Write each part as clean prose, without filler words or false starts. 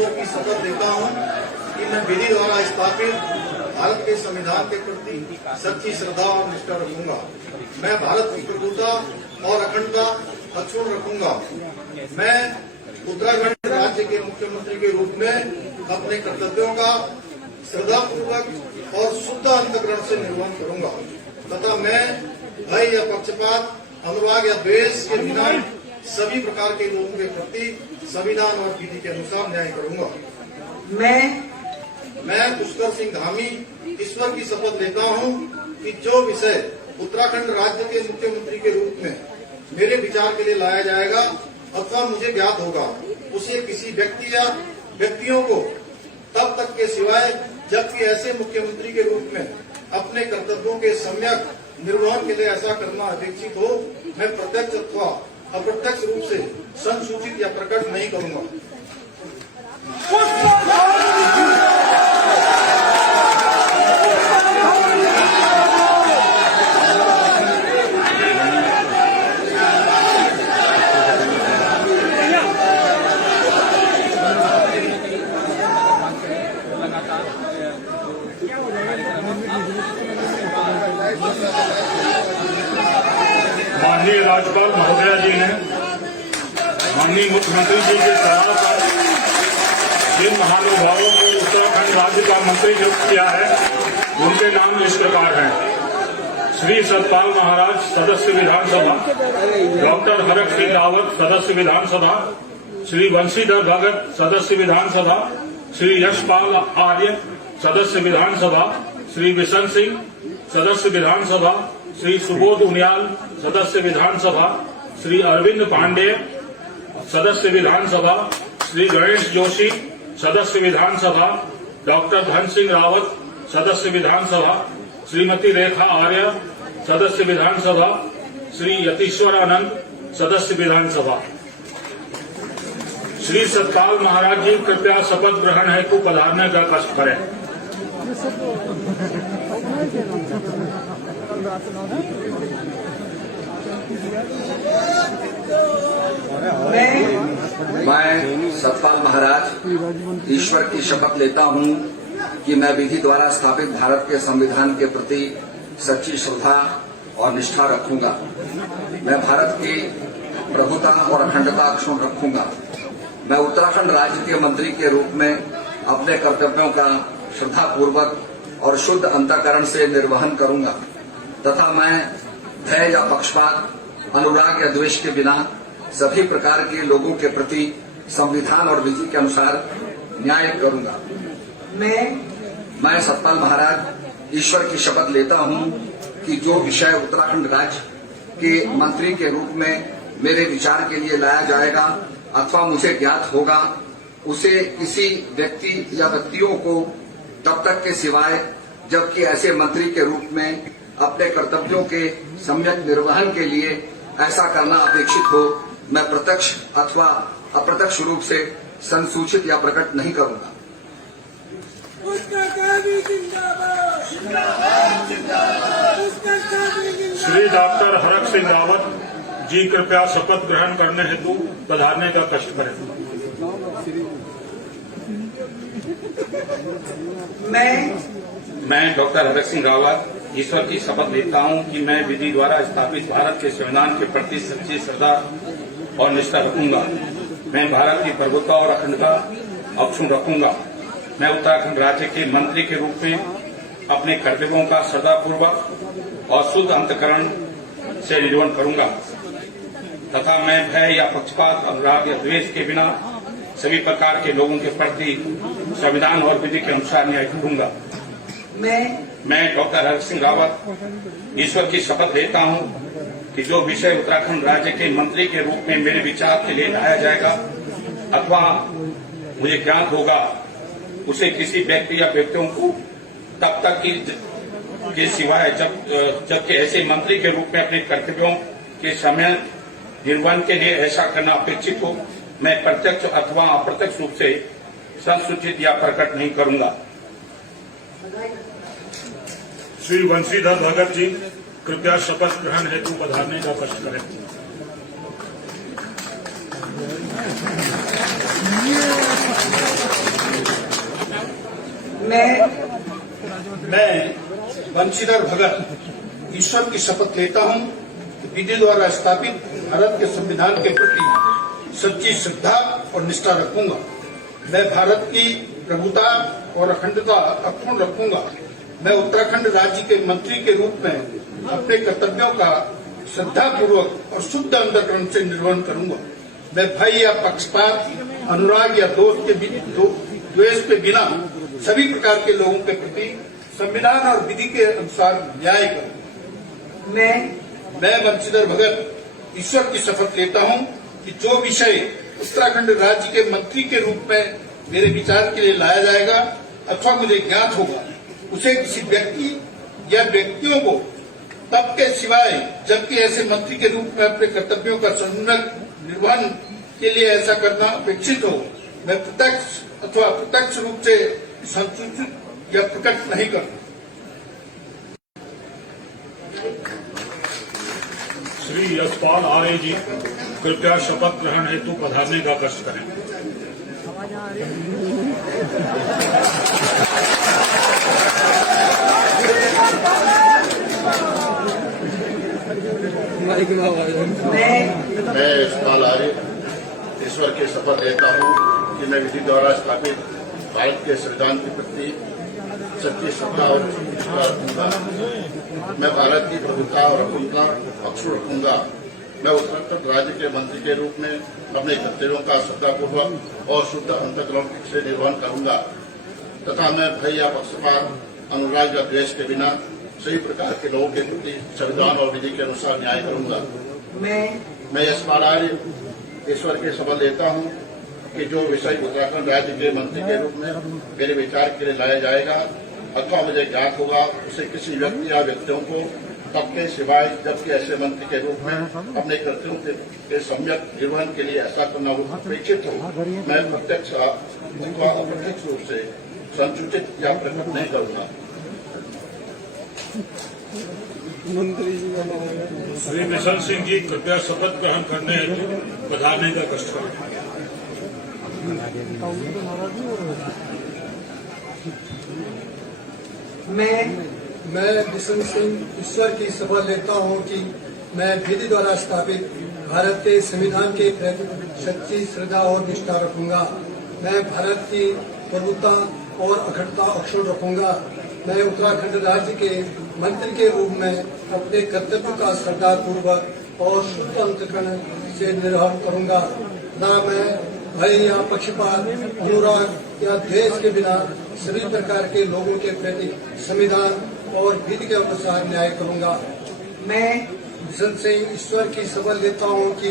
ईश्वर की शपथ लेता हूँ कि मैं विधि द्वारा स्थापित भारत के संविधान के प्रति सच्ची श्रद्धा और निष्ठा रखूंगा। मैं भारत की प्रभुता और अखंडता अक्षुण्ण रखूंगा। मैं उत्तराखंड राज्य के मुख्यमंत्री के रूप में अपने कर्तव्यों का श्रद्धापूर्वक और शुद्ध अंतःकरण से निर्वहन करूंगा तथा मैं भय या पक्षपात, अनुराग या द्वेष के बिना सभी प्रकार के लोगों के प्रति संविधान और विधि के अनुसार न्याय करूंगा। मैं पुष्कर सिंह धामी ईश्वर की शपथ लेता हूं कि जो विषय उत्तराखंड राज्य के मुख्यमंत्री के रूप में मेरे विचार के लिए लाया जाएगा अथवा मुझे ज्ञात होगा, उसे किसी व्यक्ति या व्यक्तियों को तब तक के सिवाय जबकि ऐसे मुख्यमंत्री के रूप में अपने कर्तव्यों के सम्यक निर्वहन के लिए ऐसा करना अपेक्षित हो, मैं प्रत्यक्ष अथवा अप्रत्यक्ष रूप से संसूचित या प्रकट नहीं करूंगा। माननीय राज्यपाल महोदया जी ने माननीय मुख्यमंत्री जी के सलाह पर जिन महानुभावों को उत्तराखंड राज्य का मंत्री नियुक्त किया है उनके नाम इस प्रकार हैं। श्री सतपाल महाराज सदस्य विधानसभा, डॉक्टर हरक सिंह रावत सदस्य विधानसभा, श्री वंशीधर भगत सदस्य विधानसभा, श्री यशपाल आर्य सदस्य विधानसभा, श्री बिशन सिंह सदस्य विधानसभा, श्री सुबोध उनियाल सदस्य विधानसभा, श्री अरविंद पांडे सदस्य विधानसभा, श्री गणेश जोशी सदस्य विधानसभा, डॉक्टर धन सिंह रावत सदस्य विधानसभा, श्रीमती रेखा आर्य सदस्य विधानसभा, श्री यतीश्वर आनंद सदस्य विधानसभा। श्री सतपाल महाराज जी कृपया शपथ ग्रहण हेतु पधारने का कष्ट करें। मैं सतपाल महाराज ईश्वर की शपथ लेता हूं कि मैं विधि द्वारा स्थापित भारत के संविधान के प्रति सच्ची श्रद्धा और निष्ठा रखूंगा। मैं भारत की प्रभुता और अखंडता अक्षुण्ण रखूंगा। मैं उत्तराखंड राज्य के मंत्री के रूप में अपने कर्तव्यों का श्रद्धापूर्वक और शुद्ध अंतःकरण से निर्वहन करूंगा तथा मैं भय या पक्षपात, अनुराग या द्वेष के बिना सभी प्रकार के लोगों के प्रति संविधान और विधि के अनुसार न्याय करूंगा। मैं सतपाल महाराज ईश्वर की शपथ लेता हूं कि जो विषय उत्तराखंड राज्य के मंत्री के रूप में मेरे विचार के लिए लाया जाएगा अथवा मुझे ज्ञात होगा, उसे किसी व्यक्ति या व्यक्तियों को तब तक के सिवाय जबकि ऐसे मंत्री के रूप में अपने कर्तव्यों के सम्यक निर्वहन के लिए ऐसा करना अपेक्षित हो, मैं प्रत्यक्ष अथवा अप्रत्यक्ष रूप से संसूचित या प्रकट नहीं करूंगा। श्री डॉक्टर हरक सिंह रावत जी कृपया शपथ ग्रहण करने हेतु पधारने का कष्ट करें। मैं डॉक्टर हरक सिंह रावत ईश्वर की शपथ लेता हूं कि मैं विधि द्वारा स्थापित भारत के संविधान के प्रति सच्ची श्रद्धा और निष्ठा रखूंगा। मैं भारत की प्रभुता और अखंडता अक्षुण्ण रखूंगा। मैं उत्तराखंड राज्य के मंत्री के रूप में अपने कर्तव्यों का श्रद्धापूर्वक और शुद्ध अंतःकरण से निर्वहन करूंगा तथा मैं भय या पक्षपात, अनुराग या द्वेष के बिना सभी प्रकार के लोगों के प्रति संविधान और विधि के अनुसार न्याय करूंगा। मैं डॉक्टर हरक सिंह रावत ईश्वर की शपथ लेता हूं कि जो विषय उत्तराखंड राज्य के मंत्री के रूप में मेरे विचार के लिए लाया जाएगा अथवा मुझे ज्ञात होगा, उसे किसी व्यक्ति या व्यक्तियों को तब तक के सिवाय जबकि ऐसे मंत्री के रूप में अपने कर्तव्यों के समय निर्वहन के लिए ऐसा करना अपेक्षित हो, मैं प्रत्यक्ष अथवा अप्रत्यक्ष रूप से संसूचित या प्रकट नहीं करूंगा। श्री वंशीधर भगत जी कृपया शपथ ग्रहण हेतु पधारने का कष्ट करें। मैं बंशीधर भगत ईश्वर की शपथ लेता हूं कि विधि द्वारा स्थापित भारत के संविधान के प्रति सच्ची श्रद्धा और निष्ठा रखूंगा। मैं भारत की प्रभुता और अखंडता अक्षुण्ण रखूंगा। मैं उत्तराखंड राज्य के मंत्री के रूप में अपने कर्तव्यों का श्रद्धापूर्वक और शुद्ध अंतःकरण से निर्वहन करूंगा। मैं भय या पक्षपात, अनुराग या द्वेष के बिना सभी प्रकार के लोगों के प्रति संविधान और विधि के अनुसार न्याय करूंगा। मैं बंशीधर भगत ईश्वर की शपथ लेता हूं कि जो विषय उत्तराखंड राज्य के मंत्री के रूप में मेरे विचार के लिए लाया जाएगा अथवा मुझे ज्ञात होगा, उसे किसी व्यक्ति या व्यक्तियों को तब के सिवाय जबकि ऐसे मंत्री के रूप में अपने कर्तव्यों का सम्यक निर्वहन के लिए ऐसा करना अपेक्षित हो, मैं प्रत्यक्ष अथवा अप्रत्यक्ष रूप से संसूचित या प्रकट नहीं करूंगा। श्री यशपाल आर्य जी कृपया शपथ ग्रहण हेतु पधारने का कष्ट करें। मैं यशपाल आर्य ईश्वर की शपथ लेता हूं कि मैं विधि द्वारा स्थापित भारत के संविधान के प्रति सच्ची श्रद्धा और निष्ठा रखूंगा। मैं भारत की प्रभुता और अखंडता अक्षुण्ण रखूंगा। मैं उत्तराखंड राज्य के मंत्री के रूप में अपने कर्तव्यों का श्रद्धापूर्वक और शुद्ध अंतःकरण से निर्वहन करूंगा तथा मैं भय या पक्षपात, अनुराग या द्वेष के बिना सभी प्रकार के लोगों के प्रति संविधान और विधि के अनुसार न्याय करूंगा। मैं यशपाल आर्य ईश्वर की शपथ लेता हूं कि जो विषय उत्तराखंड राज्य के मंत्री के रूप में मेरे विचार के लिए लाया जाएगा अथवा मुझे ज्ञात होगा, उसे किसी व्यक्ति या व्यक्तियों को तब के सिवाय जबकि ऐसे मंत्री के रूप में अपने कर्तव्यों के सम्यक निर्वहन के लिए ऐसा करना अपेक्षित हो, मैं प्रत्यक्ष अथवा अप्रत्यक्ष रूप से संसूचित या प्रकट नहीं करूंगा। श्री मिशन सिंह जी कृपया शपथ ग्रहण करने हेतु पधारने का कष्ट करें। मैं बिशन सिंह ईश्वर की शपथ लेता हूं कि मैं विधि द्वारा स्थापित भारत के संविधान के प्रति सच्ची श्रद्धा और निष्ठा रखूंगा। मैं भारत की प्रभुता और अखंडता अक्षुण्ण रखूंगा। मैं उत्तराखंड राज्य के मंत्री के रूप में अपने कर्तव्यों का श्रद्धापूर्वक और शुद्ध अंतःकरण से निर्वहन करूंगा। न मैं भय या पक्षपात, अनुराग या द्वेष के बिना सभी प्रकार के लोगों के प्रति संविधान और विधि के अनुसार न्याय करूंगा। मैं बिशन सिंह ईश्वर की शपथ लेता हूं कि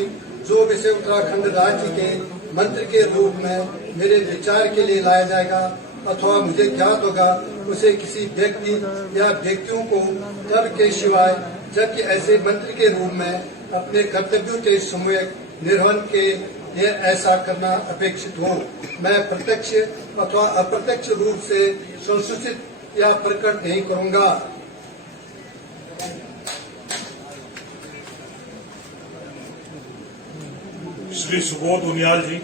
जो विषय उत्तराखंड राज्य के मंत्री के रूप में मेरे विचार के लिए लाया जाएगा अथवा मुझे ज्ञात होगा, उसे किसी व्यक्ति या व्यक्तियों को तब के सिवाय जबकि ऐसे मंत्री के रूप में अपने कर्तव्यों के सम्यक निर्वहन के लिए ऐसा करना अपेक्षित हो, मैं प्रत्यक्ष अथवा अप्रत्यक्ष रूप से संसूचित या प्रकट नहीं करूंगा। श्री सुबोध उनियाल जी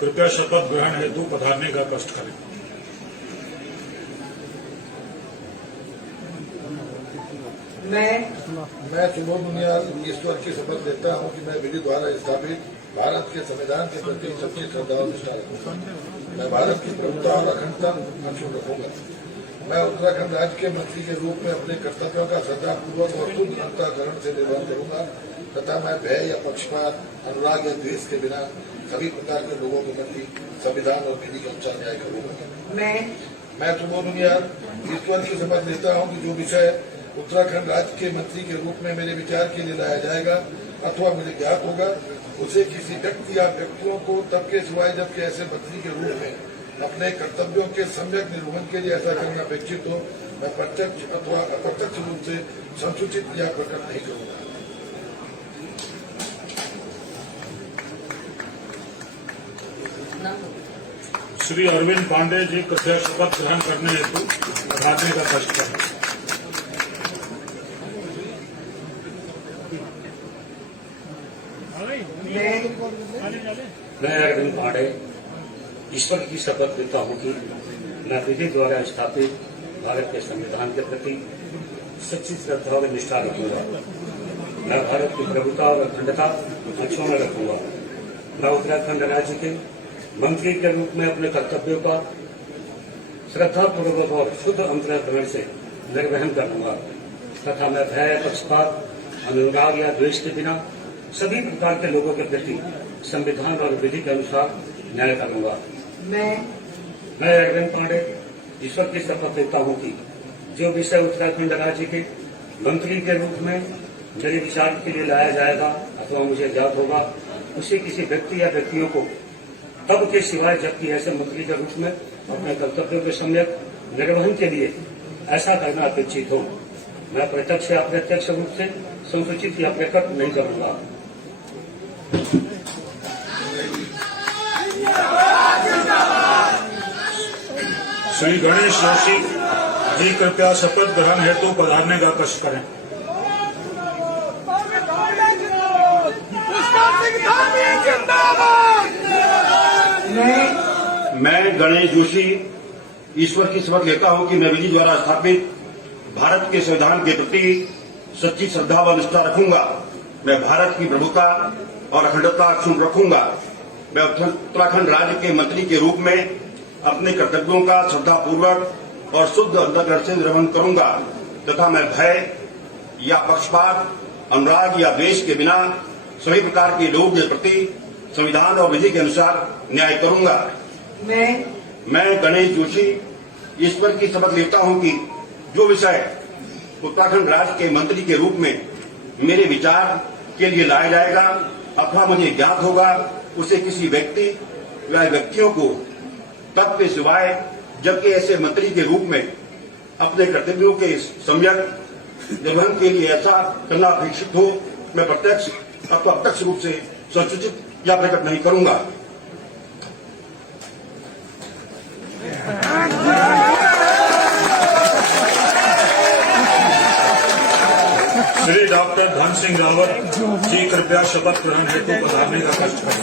कृपया शपथ ग्रहण हेतु पधारने का कष्ट करें। मैं सुबोध उनियाल ईश्वर की शपथ लेता हूं कि मैं विधि द्वारा स्थापित भारत के संविधान के प्रति सच्ची श्रद्धा और निष्ठा रखूंगा। मैं भारत की प्रभुता और अखंडता अक्षुण्ण रखूंगा। मैं उत्तराखंड राज्य के मंत्री के रूप में अपने कर्तव्यों का श्रद्धापूर्वक और शुद्ध अंतःकरण से निर्वहन करूंगा तथा मैं भय या पक्षपात, अनुराग या द्वेष के बिना सभी प्रकार के लोगों के प्रति संविधान और विधि के अनुसार न्याय करूंगा। मैं सुबोध उनियाल ईश्वर की शपथ लेता हूं कि जो विषय उत्तराखंड राज्य के मंत्री के रूप में मेरे विचार के लिए लाया जाएगा अथवा मुझे ज्ञात होगा, उसे किसी व्यक्ति या व्यक्तियों को तब के सिवाय जबकि ऐसे मंत्री के रूप में अपने कर्तव्यों के सम्यक निर्वहन के लिए ऐसा करना अपेक्षित हो, मैं प्रत्यक्ष अथवा अप्रत्यक्ष रूप से संसूचित या प्रकट नहीं करूंगा। श्री अरविंद पांडे जी कृपया शपथ ग्रहण करने हेतु पधारने का कष्ट करें। मैं अरविंद पांडे ईश्वर की शपथ लेता हूं कि मैं विधि द्वारा स्थापित भारत के संविधान के प्रति सच्ची श्रद्धा और निष्ठा रखूंगा। मैं भारत की प्रभुता और अखंडता अक्षुण्ण रखूंगा। मैं उत्तराखंड राज्य के मंत्री के रूप में अपने कर्तव्यों का श्रद्धापूर्वक और शुद्ध अंतःकरण से निर्वहन करूंगा तथा मैं भय, पक्षपात, अनुराग या द्वेष के बिना सभी प्रकार के लोगों के प्रति संविधान और विधि के अनुसार न्याय करूंगा। मैं अरविंद पांडे ईश्वर की शपथ लेता हूं कि जो विषय उत्तराखंड राज्य के मंत्री के रूप में मेरे विचार के लिए लाया जाएगा अथवा मुझे ज्ञात होगा, उसे किसी व्यक्ति या व्यक्तियों को तब के सिवाय जबकि ऐसे मंत्री के रूप में अपने कर्तव्यों के सम्यक निर्वहन के लिए ऐसा करना अपेक्षित हो, मैं प्रत्यक्ष या अप्रत्यक्ष रूप से संसूचित या प्रकट नहीं करूंगा। श्री गणेश जोशी जी कृपया शपथ ग्रहण हेतु पधारने का कष्ट करें। मैं गणेश जोशी ईश्वर की शपथ लेता हूं कि मैं विधि द्वारा स्थापित भारत के संविधान के प्रति सच्ची श्रद्धा व निष्ठा रखूंगा। मैं भारत की प्रभुता और अखंडता अक्षुण्ण रखूंगा। मैं उत्तराखंड राज्य के मंत्री के रूप में अपने कर्तव्यों का श्रद्धापूर्वक और शुद्ध अंतःकरण से निर्वहन करूंगा तथा मैं भय या पक्षपात, अनुराग या द्वेष के बिना सभी प्रकार के लोगों के प्रति संविधान और विधि के अनुसार न्याय करूंगा। मैं गणेश जोशी ईश्वर की शपथ लेता हूं कि जो विषय उत्तराखंड राज्य के मंत्री के रूप में मेरे विचार के लिए लाया जाएगा अथवा मुझे ज्ञात होगा, उसे किसी व्यक्ति या व्यक्तियों को तब के सिवाय जबकि ऐसे मंत्री के रूप में अपने कर्तव्यों के सम्यक निर्वहन के लिए ऐसा करना अपेक्षित हो, मैं प्रत्यक्ष अथवा अप्रत्यक्ष रूप से संसूचित या प्रकट नहीं करूंगा। श्री डॉक्टर धन सिंह रावत जी कृपया शपथ ग्रहण हेतु पधारने का कष्ट करें।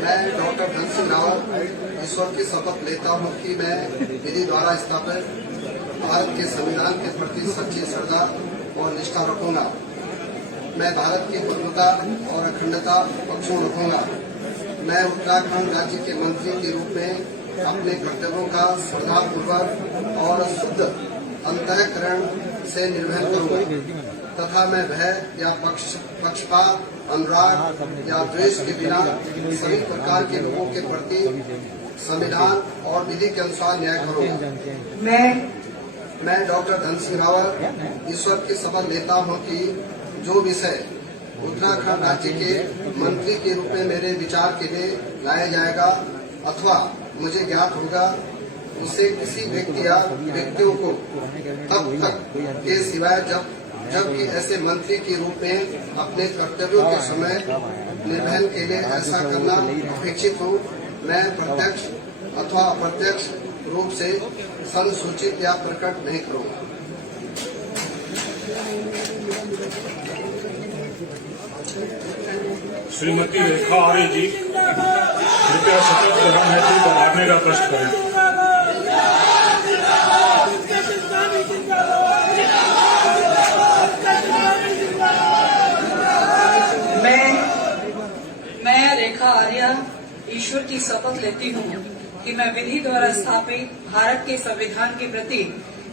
मैं डॉक्टर धन सिंह रावत ईश्वर की शपथ लेता हूं कि मैं विधि द्वारा स्थापित भारत के संविधान के प्रति सच्ची श्रद्धा और निष्ठा रखूंगा। मैं भारत की प्रभुता और अखंडता अक्षुण्ण रखूंगा। मैं उत्तराखंड राज्य के मंत्री के रूप में अपने कर्तव्यों का श्रद्धापूर्वक और शुद्ध अंतःकरण से निर्वहन करूंगा तथा मैं भय या पक्षपात, अनुराग या द्वेष के बिना सभी प्रकार के लोगों के प्रति संविधान और विधि के अनुसार न्याय करूंगा। मैं डॉक्टर धन सिंह रावत ईश्वर की शपथ लेता हूं कि जो विषय उत्तराखंड राज्य के मंत्री के रूप में मेरे विचार के लिए लाया जाएगा अथवा मुझे ज्ञात होगा, उसे किसी व्यक्ति या व्यक्तियों को तब तक के सिवाय जबकि ऐसे मंत्री के रूप में अपने कर्तव्यों के समय निर्वहन के लिए ऐसा करना अपेक्षित हो, मैं प्रत्यक्ष अथवा अप्रत्यक्ष रूप से संसूचित या प्रकट नहीं करूंगा। श्रीमती रेखा आर्य जी कृपया शपथ ग्रहण हेतु पधारने का कष्ट करें। मैं रेखा आर्य ईश्वर की शपथ लेती हूँ कि मैं विधि द्वारा स्थापित भारत के संविधान के प्रति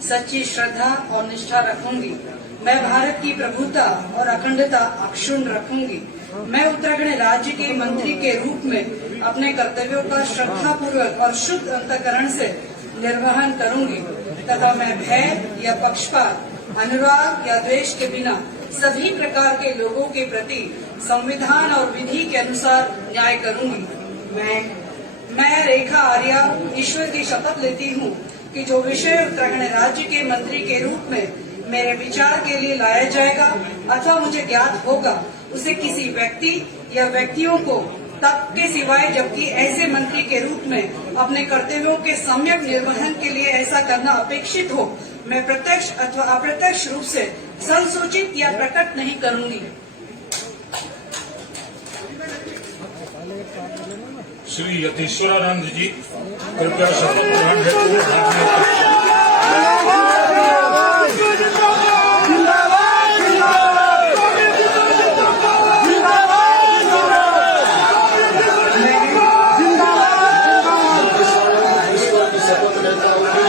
सच्ची श्रद्धा और निष्ठा रखूंगी। मैं भारत की प्रभुता और अखंडता अक्षुण्ण रखूंगी। मैं उत्तराखंड राज्य के मंत्री के रूप में अपने कर्तव्यों का श्रद्धापूर्वक और शुद्ध अंतःकरण से निर्वहन करूंगी तथा मैं भय या पक्षपात, अनुराग या द्वेष के बिना सभी प्रकार के लोगों के प्रति संविधान और विधि के अनुसार न्याय करूंगी। मैं रेखा आर्य ईश्वर की शपथ लेती हूँ कि जो विषय उत्तराखंड राज्य के मंत्री के रूप में मेरे विचार के लिए लाया जाएगा अथवा मुझे ज्ञात होगा, उसे किसी व्यक्ति या व्यक्तियों को तब के सिवाय जबकि ऐसे मंत्री के रूप में अपने कर्तव्यों के सम्यक निर्वहन के लिए ऐसा करना अपेक्षित हो, मैं प्रत्यक्ष अथवा अप्रत्यक्ष रूप से संसूचित या प्रकट नहीं करूंगी। श्री यतीश्वरानंद जी कृपया शपथ ग्रहण हेतु हाथ में ईश्वर की शपथ लेता हूँ कि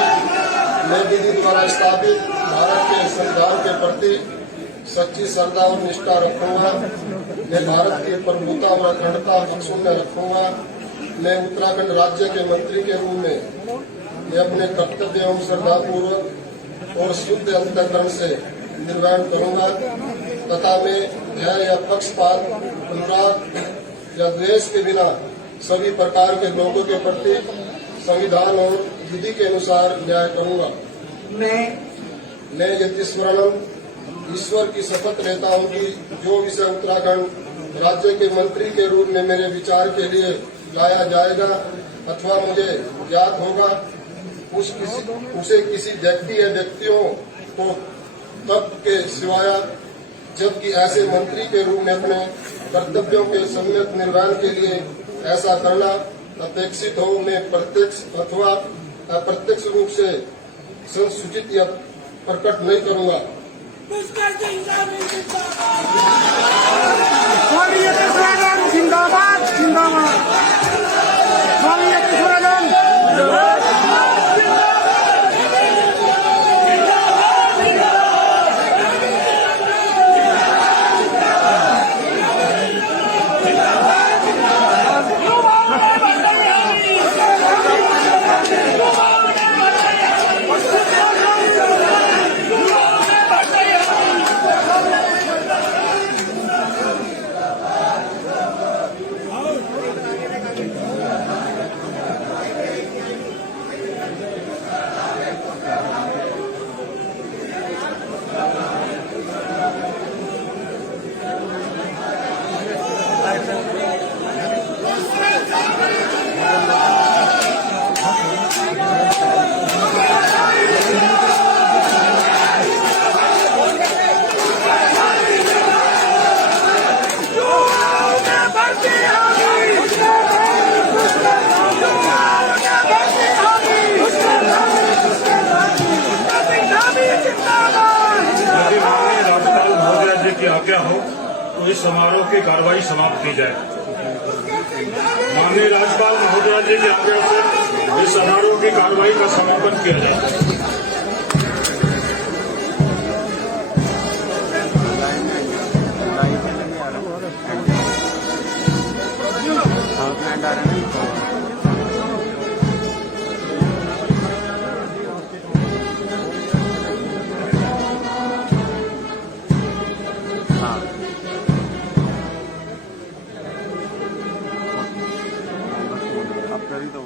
मैं विधि द्वारा स्थापित भारत के संविधान के प्रति सच्ची श्रद्धा और निष्ठा रखूंगा। मैं भारत की प्रभुता और अखंडता अक्षुण्ण रखूंगा। मैं उत्तराखंड राज्य के मंत्री के रूप में मैं अपने कर्तव्य एवं श्रद्धापूर्वक और शुद्ध अंतःकरण से निर्वहन करूंगा तथा मैं भय या पक्षपात, अनुराग या द्वेष के बिना सभी प्रकार के लोगों के प्रति संविधान और विधि के अनुसार न्याय करूंगा। मैं यतीश्वरानंद ईश्वर की शपथ लेता हूं कि जो विषय उत्तराखंड राज्य के मंत्री के रूप में मेरे विचार के लिए लाया जाएगा अथवा मुझे ज्ञात होगा उसे किसी व्यक्ति या व्यक्तियों को तब के सिवाय जबकि ऐसे मंत्री के रूप में अपने कर्तव्यों के सम्यक निर्वहन के लिए ऐसा करना अपेक्षित हो मैं प्रत्यक्ष अथवा अप्रत्यक्ष रूप से संसूचित या प्रकट नहीं करूंगा। जिंदाबाद जिंदाबाद स्वामी यतीश्वरानंद आज्ञा हो तो इस समारोह की कार्रवाई समाप्त की जाए। माननीय राज्यपाल महोदया जी की आज्ञा से इस समारोह की कार्रवाई का समापन किया जाए। आप कर ही दो।